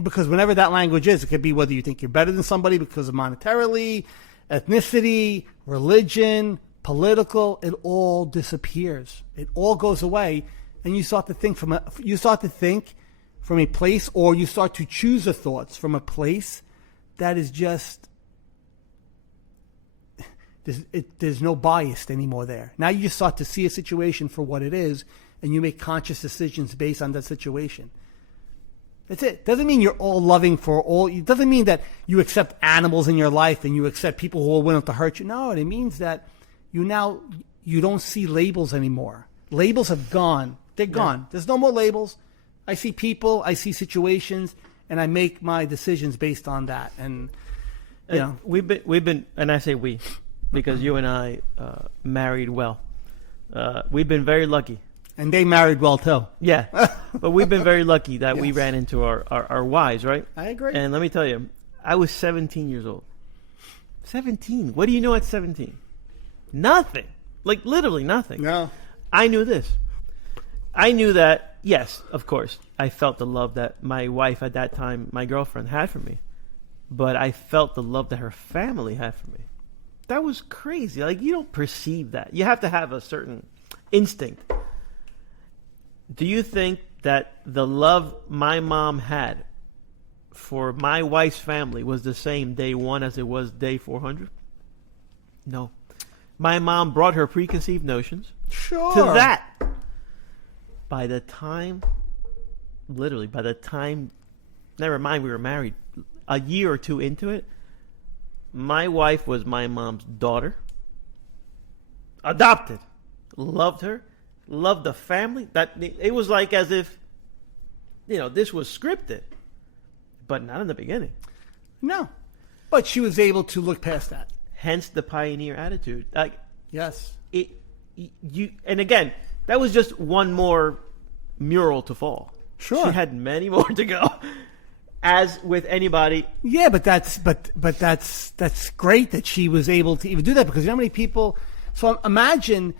because whenever that language is, it could be whether you think you're better than somebody because of monetarily, ethnicity, religion, political. It all disappears. It all goes away, and you start to think from a place, or you start to choose the thoughts from a place that is just. There's no bias anymore there. Now you just start to see a situation for what it is, and you make conscious decisions based on that situation. That's it. Doesn't mean you're all loving for all. It doesn't mean that you accept animals in your life and you accept people who are willing to hurt you. No, it means that you don't see labels anymore. Labels have gone. They're gone. There's no more labels. I see people, I see situations, and I make my decisions based on that. And we've been, and I say we, because you and I married well. We've been very lucky. And they married well, too. Yeah. But we've been very lucky that we ran into our wives, right? I agree. And let me tell you, I was 17 years old. 17. What do you know at 17? Nothing. Like, literally nothing. No. I knew this. I knew that, yes, of course, I felt the love that my wife at that time, my girlfriend, had for me. But I felt the love that her family had for me. That was crazy. Like, you don't perceive that. You have to have a certain instinct. Do you think that the love my mom had for my wife's family was the same day one as it was day 400? No. My mom brought her preconceived notions to that. By the time, never mind we were married, a year or two into it, my wife was my mom's daughter. Adopted. Loved her. Loved the family. That it was like as if, this was scripted. But not in the beginning. No. But she was able to look past that. Hence the pioneer attitude. Yes. And again, that was just one more mural to fall. Sure. She had many more to go. As with anybody. Yeah, but that's great that she was able to even do that, because you know how many people. So imagine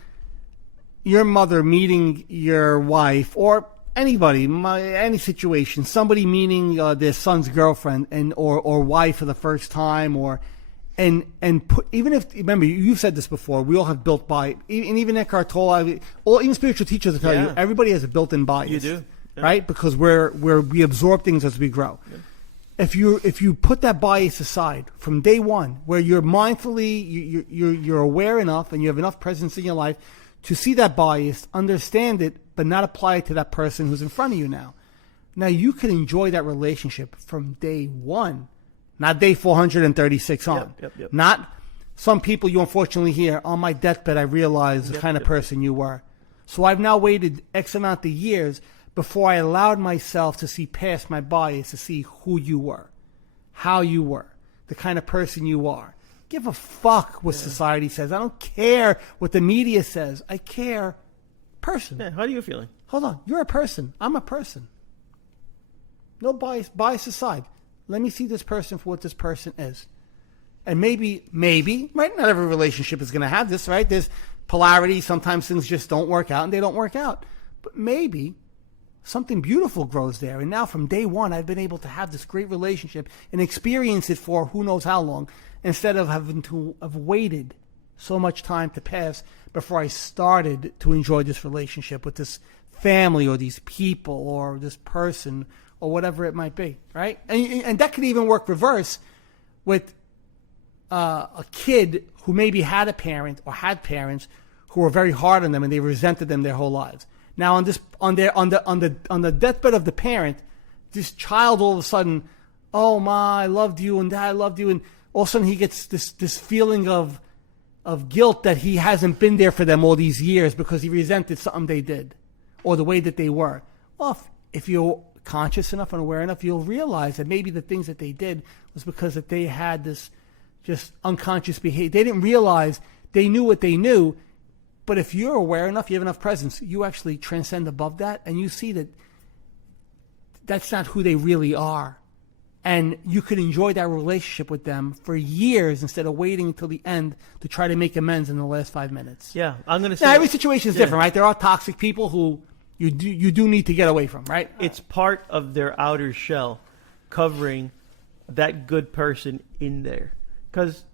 your mother meeting your wife, or anybody, any situation, somebody meeting their son's girlfriend or wife for the first time, even if, remember, you've said this before, we all have built bias, and even Eckhart Tolle, even spiritual teachers will tell you, everybody has a built-in bias. You do. Yeah. Right? Because we absorb things as we grow. Yeah. If you put that bias aside from day one, where you're mindfully, you're aware enough and you have enough presence in your life to see that bias, understand it, but not apply it to that person who's in front of you now. Now, you can enjoy that relationship from day one, not day 436 on. Yep. Not some people you unfortunately hear, on my deathbed, I realized the kind of person you were. So I've now waited X amount of years before I allowed myself to see past my bias, to see who you were, how you were, the kind of person you are. Give a fuck what society says. I don't care what the media says. I care person. Yeah, how are you feeling? Hold on. You're a person. I'm a person. No bias aside. Let me see this person for what this person is. And maybe, right? Not every relationship is going to have this, right? There's polarity. Sometimes things just don't work out and they don't work out. But maybe something beautiful grows there. And now from day one, I've been able to have this great relationship and experience it for who knows how long, instead of having to have waited so much time to pass before I started to enjoy this relationship with this family or these people or this person or whatever it might be, right? And that could even work reverse with a kid who maybe had a parent or had parents who were very hard on them and they resented them their whole lives. Now on the deathbed of the parent, this child all of a sudden, oh my, I loved you and Dad, I loved you, and all of a sudden he gets this feeling of guilt that he hasn't been there for them all these years because he resented something they did or the way that they were. Well, if you're conscious enough and aware enough, you'll realize that maybe the things that they did was because that they had this just unconscious behavior. They didn't realize they knew what they knew, but if you're aware enough, you have enough presence, you actually transcend above that and you see that that's not who they really are. And you could enjoy that relationship with them for years instead of waiting until the end to try to make amends in the last 5 minutes. Yeah, I'm going to say... Now, every situation is different, right? There are toxic people who you do need to get away from, right? It's part of their outer shell covering that good person in there. Because,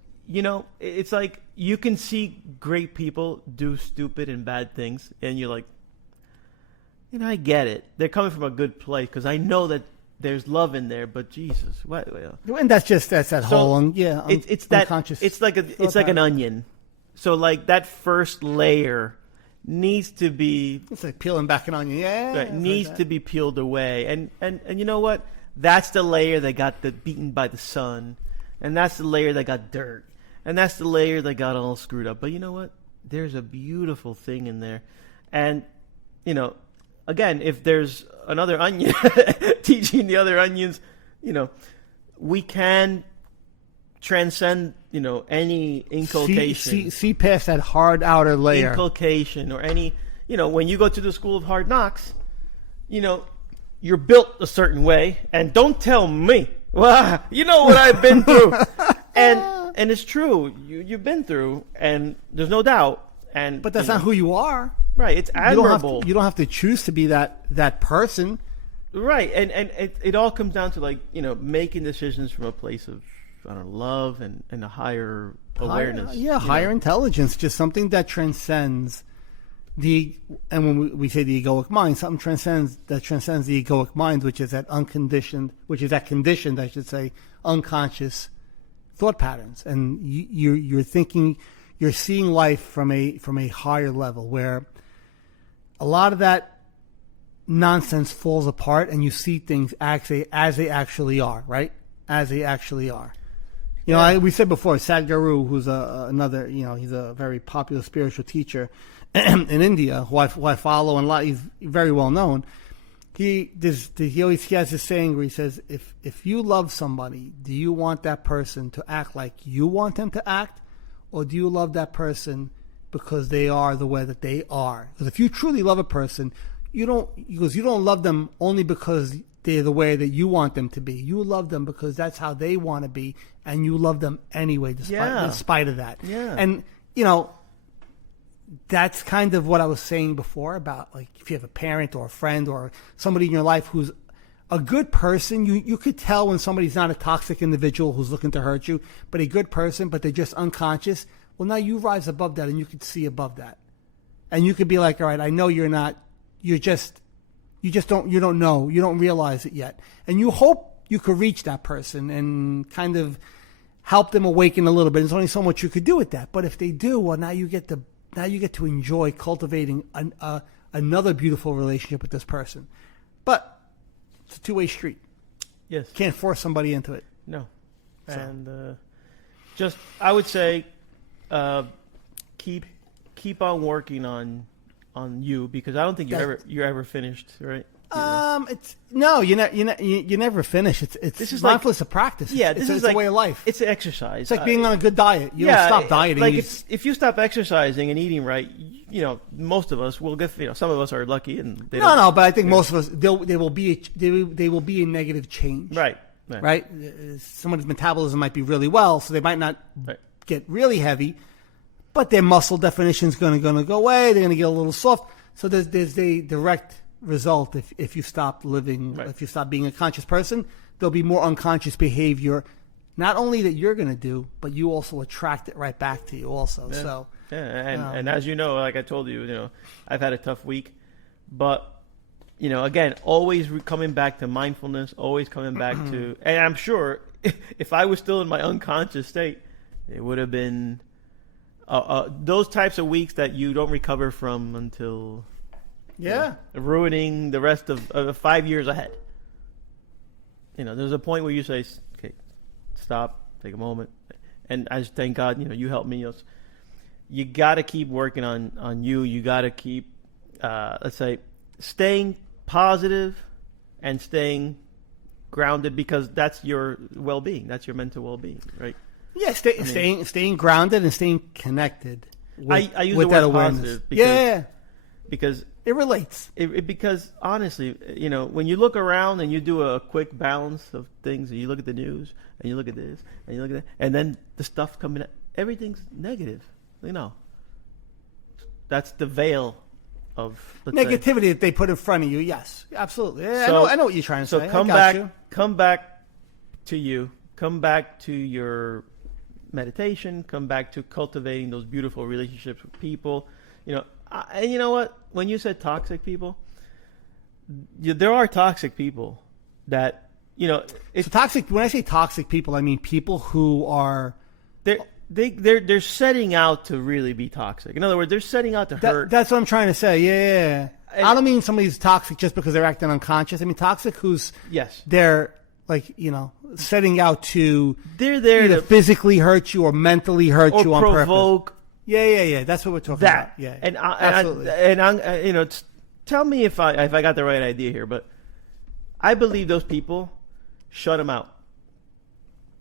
it's like you can see great people do stupid and bad things, and you're like, I get it. They're coming from a good place because I know that there's love in there, but Jesus, what? And that's that whole, it's that unconscious. It's like an onion. So like that first layer needs to be. It's like peeling back an onion. Yeah, right, needs to be peeled away, and you know what? That's the layer that got beaten by the sun, and that's the layer that got dirt, and that's the layer that got all screwed up. But you know what? There's a beautiful thing in there, and again, if there's another onion teaching the other onions, we can transcend, any inculcation. See past that hard outer layer. Inculcation or any, when you go to the school of hard knocks, you're built a certain way, and don't tell me, well, you know what I've been through. and it's true. You've been through, and there's no doubt. But that's not who you are. Right, it's admirable. You don't have to choose to be that person. Right, and it all comes down to making decisions from a place of love and a higher awareness. Higher intelligence, just something that transcends and when we say the egoic mind, something transcends the egoic mind, which is that conditioned, I should say, unconscious thought patterns, and you're thinking. You're seeing life from a higher level where a lot of that nonsense falls apart and you see things as they actually are, right? As they actually are. We said before, Sadhguru, who's another, he's a very popular spiritual teacher in India, who I follow and a lot. He's very well known. He has this saying where he says, if you love somebody, do you want that person to act like you want them to act? Or do you love that person because they are the way that they are? Because if you truly love a person, you don't love them only because they're the way that you want them to be. You love them because that's how they want to be, and you love them anyway, despite of that. Yeah. And that's kind of what I was saying before about like if you have a parent or a friend or somebody in your life who's a good person, you could tell when somebody's not a toxic individual who's looking to hurt you, but a good person, but they're just unconscious. Well, now you rise above that and you could see above that. And you could be like, all right, I know you're not, you don't know, you don't realize it yet. And you hope you could reach that person and kind of help them awaken a little bit. There's only so much you could do with that. But if they do, well, now you get to enjoy cultivating another beautiful relationship with this person. But It's a two-way street. Yes. Can't force somebody into it. No. So. And just, I would say, keep on working on you, because I don't think you're ever finished, right? It's no, you never finish. This is mindfulness of practice. Yeah, it's is a way of life. It's an exercise. It's like being on a good diet. You don't stop dieting. Like if you stop exercising and eating right, most of us will get. Some of us are lucky and they don't. No, but I think most of us they will be a negative change. Right. Someone's metabolism might be really well, so they might not get really heavy, but their muscle definition is going to go away. They're going to get a little soft. So there's a direct result if you stop living, if you stop being a conscious person, there'll be more unconscious behavior, not only that you're going to do, but you also attract it right back to you also. Yeah. So and as you know, like I told you, I've had a tough week, but again, always coming back to mindfulness, always coming back to, and I'm sure if I was still in my unconscious state, it would have been those types of weeks that you don't recover from until ruining the rest of 5 years ahead. There's a point where you say, okay, stop, take a moment, and I just thank God, you helped me. You got to keep working on you. You got to keep, let's say, staying positive and staying grounded, because that's your well-being. That's your mental well-being, right? Yeah, staying grounded and staying connected. I use the word positive because it relates. Because honestly, when you look around and you do a quick balance of things, and you look at the news, and you look at this, and you look at that, and then the stuff coming out, everything's negative. That's the veil of negativity that they put in front of you. Yes, absolutely. Yeah, I know what you're trying to say. So come back to you. Come back to your meditation. Come back to cultivating those beautiful relationships with people. And you know what? When you said toxic people, there are toxic people that it's toxic. When I say toxic people, I mean people who are they're setting out to really be toxic. In other words, they're setting out to hurt. That's what I'm trying to say. Yeah. I don't mean somebody's toxic just because they're acting unconscious. I mean toxic who's they're setting out to they're there either to physically hurt you or mentally hurt you on provoke. Purpose. Yeah. That's what we're talking about. Yeah. And absolutely. And tell me if I got the right idea here, but I believe those people shut them out.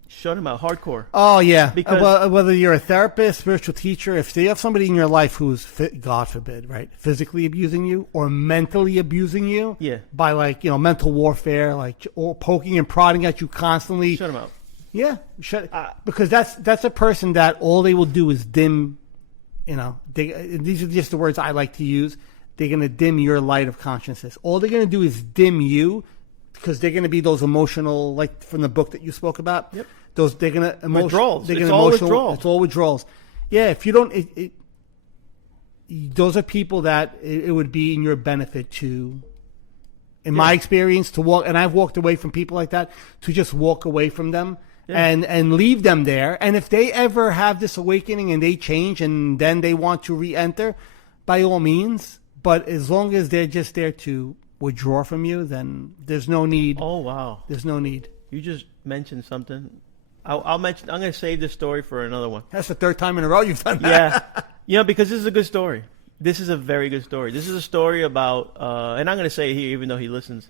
Shut them out hardcore. Oh yeah, because whether you're a therapist, spiritual teacher, if you have somebody in your life who's, God forbid, right, physically abusing you or mentally abusing you, by mental warfare, or poking and prodding at you constantly, shut them out. Yeah, because that's a person that all they will do is dim. These are just the words I like to use. They're going to dim your light of consciousness. All they're going to do is dim you, because they're going to be those emotional, like from the book that you spoke about. Yep. They're going to withdrawals. It's all withdrawals. It's all withdrawals. Yeah, if you don't, those are people that it would be in your benefit to, in my experience, to walk. And I've walked away from people like that, to just walk away from them and leave them there. And if they ever have this awakening and they change and then they want to re-enter, by all means. But as long as they're just there to withdraw from you, then there's no need. Oh wow, there's no need. You just mentioned something. I'll mention. I'm going to save this story for another one. That's the third time in a row you've done that. Yeah, because this is a good story. This is a very good story. This is a story about, and I'm going to say it here, even though he listens.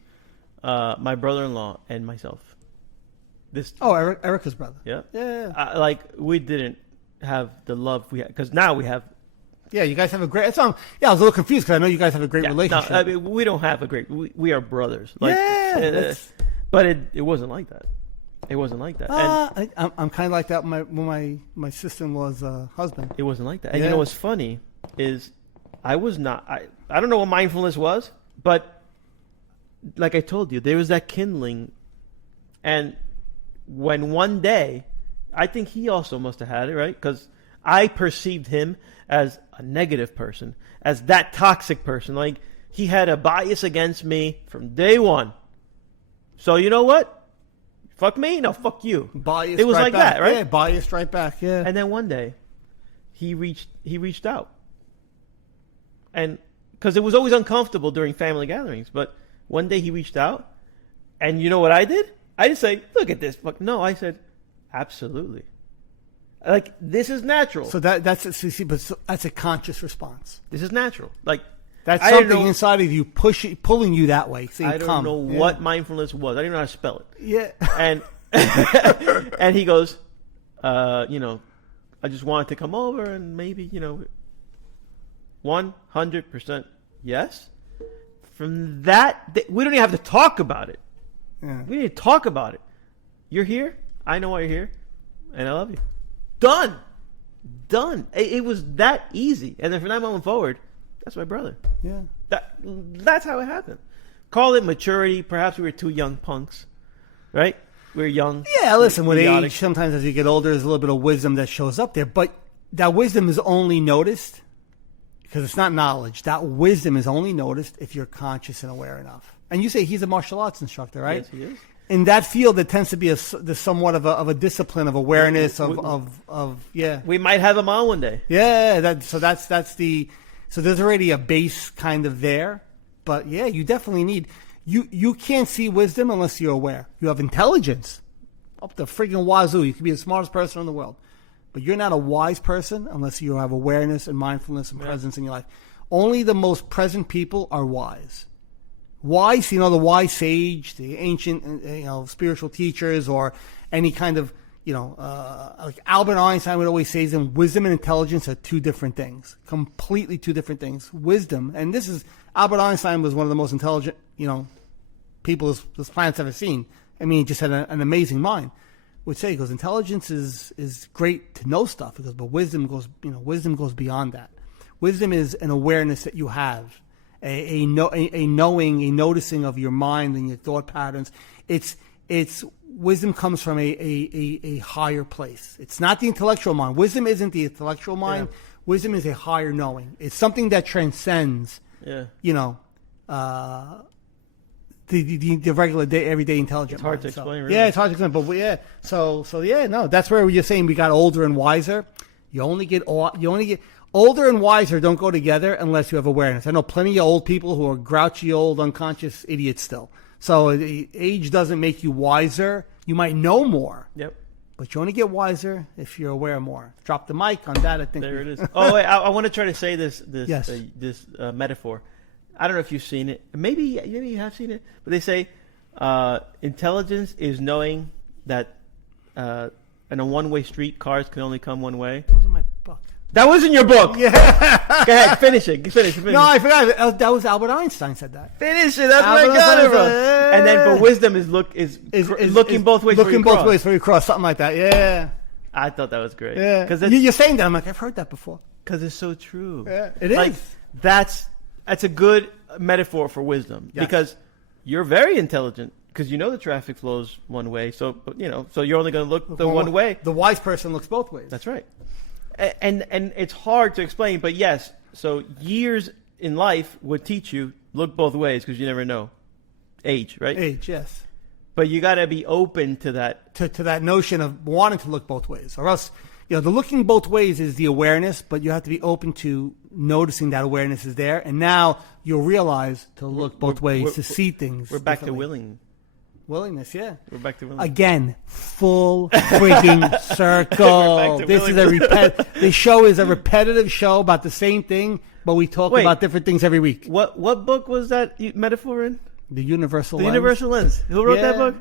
My brother-in-law and myself. Erica's brother. Yeah. We didn't have the love we had, because now we have. Yeah, you guys have a great. I was a little confused because I know you guys have a great relationship. No, I mean, we don't have a great. We are brothers. But it wasn't like that. It wasn't like that. I'm kind of like that when my sister-in-law's husband. It wasn't like that. And you know what's funny is I was not. I don't know what mindfulness was, but like I told you, there was that kindling, and when one day, I think he also must have had it, right? Because I perceived him as a negative person, as that toxic person. Like, he had a bias against me from day one. So you know what? Fuck me? No, fuck you. Biased. It was like back. that, right? Yeah, biased right back. Yeah. And then one day, he reached out, and because it was always uncomfortable during family gatherings, but one day he reached out, And you know what I did? I didn't say, look at this. No, I said, absolutely. Like, this is natural. So that's a conscious response. This is natural. Like, that's something inside of you pulling you that way. I don't know what mindfulness was. I don't even know how to spell it. Yeah. And and he goes, I just wanted to come over and maybe, 100% yes. From that, we don't even have to talk about it. Yeah. We need to talk about it. You're here. I know why you're here. And I love you. Done. It was that easy. And then from that moment forward, that's my brother. Yeah. That's how it happened. Call it maturity. Perhaps we were two young punks, right? We were young. Yeah, listen, with age, sometimes as you get older, there's a little bit of wisdom that shows up there. But that wisdom is only noticed because it's not knowledge. That wisdom is only noticed if you're conscious and aware enough. And you say he's a martial arts instructor, right? Yes, he is. In that field, there tends to be there's somewhat of a discipline of awareness yeah. We might have him on one day. Yeah, so there's already a base kind of there, but yeah, you definitely need you can't see wisdom unless you're aware. You have intelligence up the friggin' wazoo. You can be the smartest person in the world, but you're not a wise person unless you have awareness and mindfulness and presence in your life. Only the most present people are wise. Wise, the wise sage, the ancient, spiritual teachers, or any kind of, like Albert Einstein would always say, wisdom and intelligence are two different things, completely two different things. Wisdom, and Albert Einstein was one of the most intelligent, people this planet's ever seen. I mean, he just had an amazing mind. Would say, because intelligence is great to know stuff, but wisdom goes beyond that. Wisdom is an awareness that you have. A knowing, a noticing of your mind and your thought patterns. It's wisdom comes from a higher place. It's not the intellectual mind. Wisdom isn't the intellectual mind. Yeah. Wisdom is a higher knowing. It's something that transcends. Yeah. The regular day, everyday intelligent. It's hard mind. To explain. Really. Yeah, it's hard to explain. But yeah, so yeah, no, that's where you're saying we got older and wiser. You only get older and wiser don't go together unless you have awareness. I know plenty of old people who are grouchy, old, unconscious idiots still. So age doesn't make you wiser. You might know more. Yep. But you only get wiser if you're aware more. Drop the mic on that. I think there it is. Oh, wait, I want to try to say this yes. This metaphor. I don't know if you've seen it. Maybe you have seen it. But they say intelligence is knowing that in a one-way street, cars can only come one way. That was in my book. That was in your book. Yeah. Go ahead, finish it. Finish. No, I forgot. That was Albert Einstein said that. Finish it. That's where I got it from. And then, but wisdom is looking both ways. Looking both ways for you cross, something like that. Yeah. I thought that was great. Yeah. Because you're saying that, I'm like, I've heard that before. Because it's so true. Yeah, it is. That's a good metaphor for wisdom. Yes. Because you're very intelligent. Because you know the traffic flows one way, so you're only going to look the one way. The wise person looks both ways. That's right. And it's hard to explain, but yes. So years in life would teach you look both ways because you never know. Age, right? Age, yes. But you got to be open to that. To that notion of wanting to look both ways, or else the looking both ways is the awareness, but you have to be open to noticing that awareness is there, and now you'll realize to look both ways to see things. We're back to willingness, yeah. We're back to willingness. Again, full frigging circle. This show is a repetitive show about the same thing, but we talk about different things every week. What book was that metaphor in? The Universal Lens. The Universal Lens. Who wrote that book?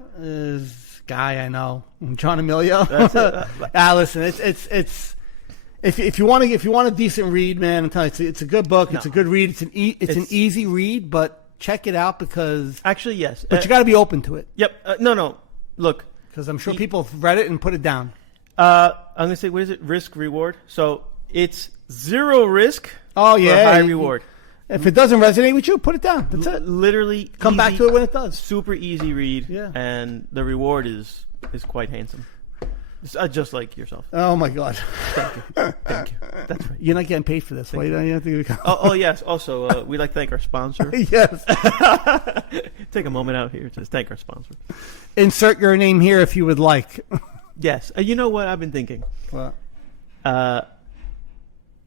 Guy I know, John Emilio. That's it. Listen, it's if you want a decent read, man, I'm telling you, it's a good book. It's a good read. It's an easy read, but check it out because... Actually, yes. But you got to be open to it. Yep. No. Look. Because I'm sure people have read it and put it down. I'm going to say, what is it? Risk, reward. So it's zero risk for high reward. If it doesn't resonate with you, put it down. That's it. Literally come back to it when it does. Super easy read. Yeah. And the reward is quite handsome. Just like yourself. Oh my God! Thank you. That's right. You're not getting paid for this. Why don't you have to? Oh yes. Also, we'd like to thank our sponsor. Yes. Take a moment out here to thank our sponsor. Insert your name here if you would like. Yes. You know what I've been thinking? What?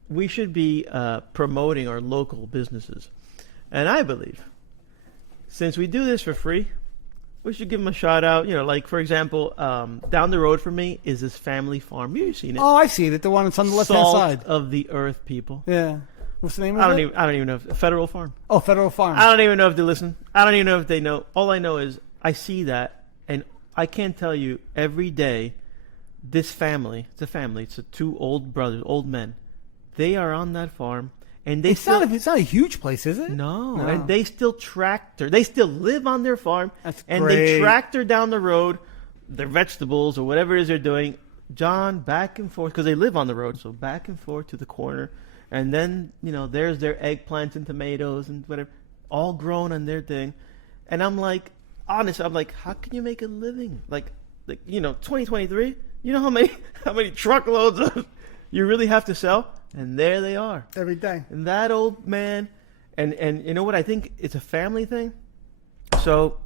We should be promoting our local businesses, and I believe since we do this for free, we should give them a shout out. Like for example, down the road from me is this family farm. You've seen it. Oh, I see it. The one that's on the left-hand side. Salt of the Earth people. Yeah. What's the name of it? I don't even know. Federal Farm. Oh, Federal Farm. I don't even know if they listen. I don't even know if they know. All I know is I see that, and I can't tell you every day. This family, it's a family. It's two old brothers, old men. They are on that farm, and it's not a huge place, is it? No, and they still tractor. They still live on their farm, and they tractor down the road, their vegetables or whatever it is they're doing. John, back and forth because they live on the road, so back and forth to the corner, and then there's their eggplants and tomatoes and whatever, all grown on their thing, and I'm like, honestly, how can you make a living? Like 2023. You know how many truckloads of you really have to sell? And there they are. Every day. And that old man, and you know what? I think it's a family thing. So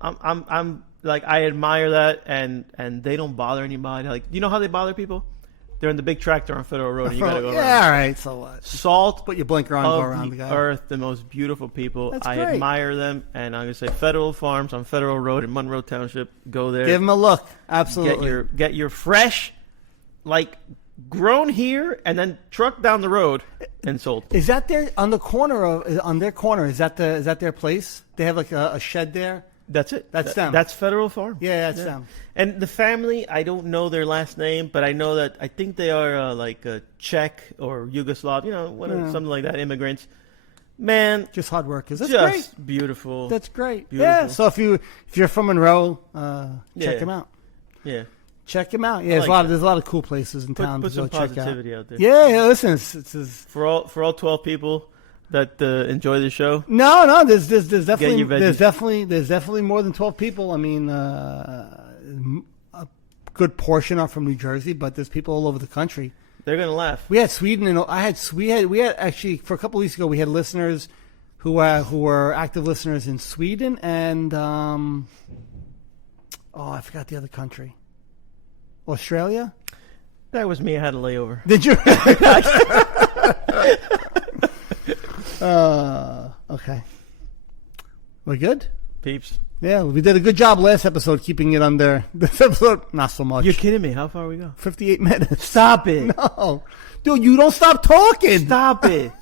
I'm like, I admire that, and they don't bother anybody. Like, you know how they bother people? They're in the big tractor on Federal Road, and you gotta go around. Yeah, all right, so what? Salt. Put your blinker on, go around the guy. Earth, the most beautiful people. That's I great. admire them, and I'm gonna say Federal Farms on Federal Road in Monroe Township. Go there. Give them a look. Absolutely. Get your fresh, like grown here, and then trucked down the road and sold. Is that their on their corner? Is that their place? They have like a shed there. That's it. That's them. That's Federal Farm. Yeah, that's them. And the family, I don't know their last name, but I know that I think they are like a Czech or Yugoslav, something like that, immigrants. Man, just hard workers. That's just great. Beautiful. That's great. Beautiful. Yeah. So if you're from Monroe, check them out. Yeah. Check them out. Yeah, there's a lot of cool places in town to go check out. Put some positivity out there. Yeah. Listen, it's for all 12 people that enjoy the show. No, there's definitely more than 12 people. I mean, a good portion are from New Jersey, but there's people all over the country. They're gonna laugh. We had Sweden, and we had actually for a couple of weeks ago we had listeners who were active listeners in Sweden and I forgot the other country. Australia. That was me. I had a layover. Did you? Okay. We're good? Peeps. Yeah, we did a good job last episode keeping it under. This episode, not so much. You're kidding me. How far we go? 58 minutes. Stop it. No. Dude, you don't stop talking. Stop it.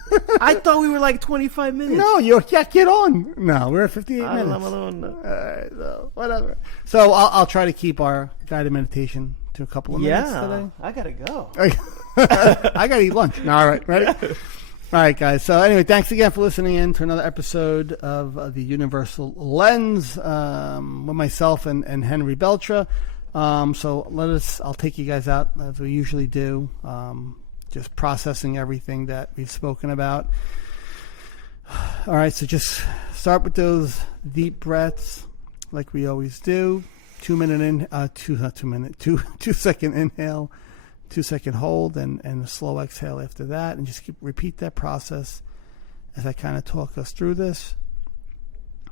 I thought we were like 25 minutes. No, get on. No, we're at 58 minutes. I'm alone. All right, so whatever. So I'll try to keep our guided meditation to a couple of minutes today. I got to go. I got to eat lunch. All right, ready? All right, guys. So anyway, thanks again for listening in to another episode of The Universal Lens with myself and Henry Beltra. So I'll take you guys out as we usually do, just processing everything that we've spoken about. All right, so just start with those deep breaths like we always do. 2 second inhale. 2 second hold and a slow exhale after that, and just repeat that process as I kind of talk us through this.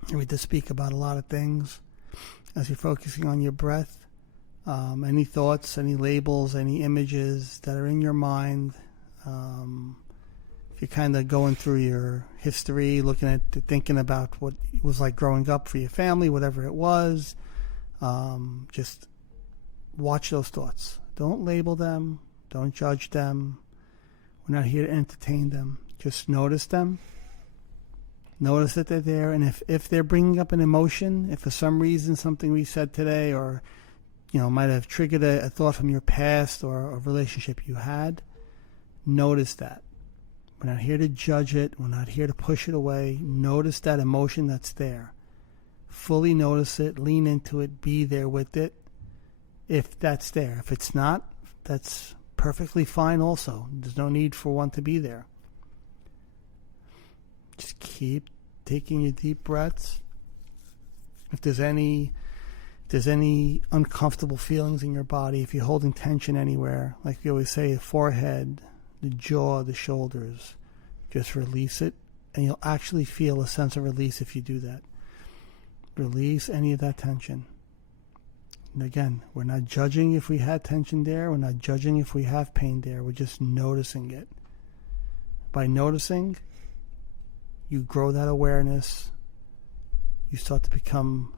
And we did speak about a lot of things as you're focusing on your breath. Any thoughts, any labels, any images that are in your mind. If you're kind of going through your history, thinking about what it was like growing up for your family, whatever it was, just watch those thoughts. Don't label them. Don't judge them. We're not here to entertain them. Just notice them. Notice that they're there. And if they're bringing up an emotion, if for some reason something we said today or might have triggered a thought from your past or a relationship you had, notice that. We're not here to judge it. We're not here to push it away. Notice that emotion that's there. Fully notice it. Lean into it. Be there with it. If that's there. If it's not, that's perfectly fine also. There's no need for one to be there. Just keep taking your deep breaths. If there's any uncomfortable feelings in your body, if you're holding tension anywhere, like we always say, the forehead, the jaw, the shoulders, just release it, and you'll actually feel a sense of release if you do that. Release any of that tension. And again, we're not judging if we had tension there. We're not judging if we have pain there. We're just noticing it. By noticing, you grow that awareness. You start to become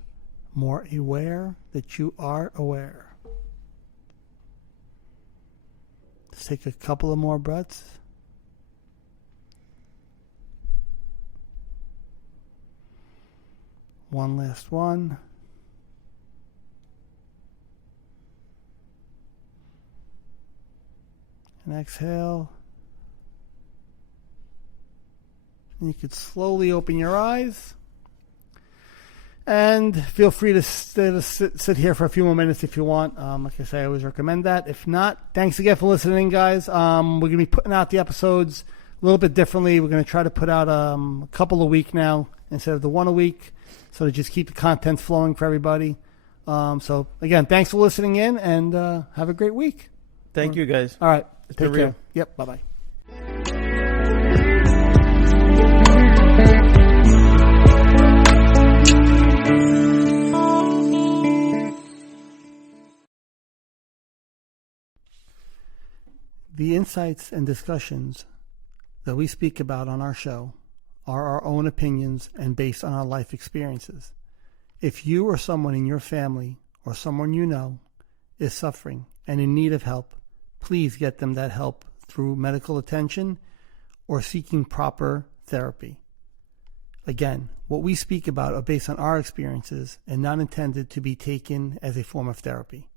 more aware that you are aware. Let's take a couple of more breaths. One last one. And exhale. And you could slowly open your eyes. And feel free to sit here for a few more minutes if you want. Like I say, I always recommend that. If not, thanks again for listening, guys. We're going to be putting out the episodes a little bit differently. We're going to try to put out a couple a week now instead of the one a week, so to just keep the content flowing for everybody. So, again, thanks for listening in, and have a great week. Thank you, guys. All right. It's been real. Yep. Bye-bye. The insights and discussions that we speak about on our show are our own opinions and based on our life experiences. If you or someone in your family or someone you know is suffering and in need of help, please get them that help through medical attention or seeking proper therapy. Again, what we speak about are based on our experiences and not intended to be taken as a form of therapy.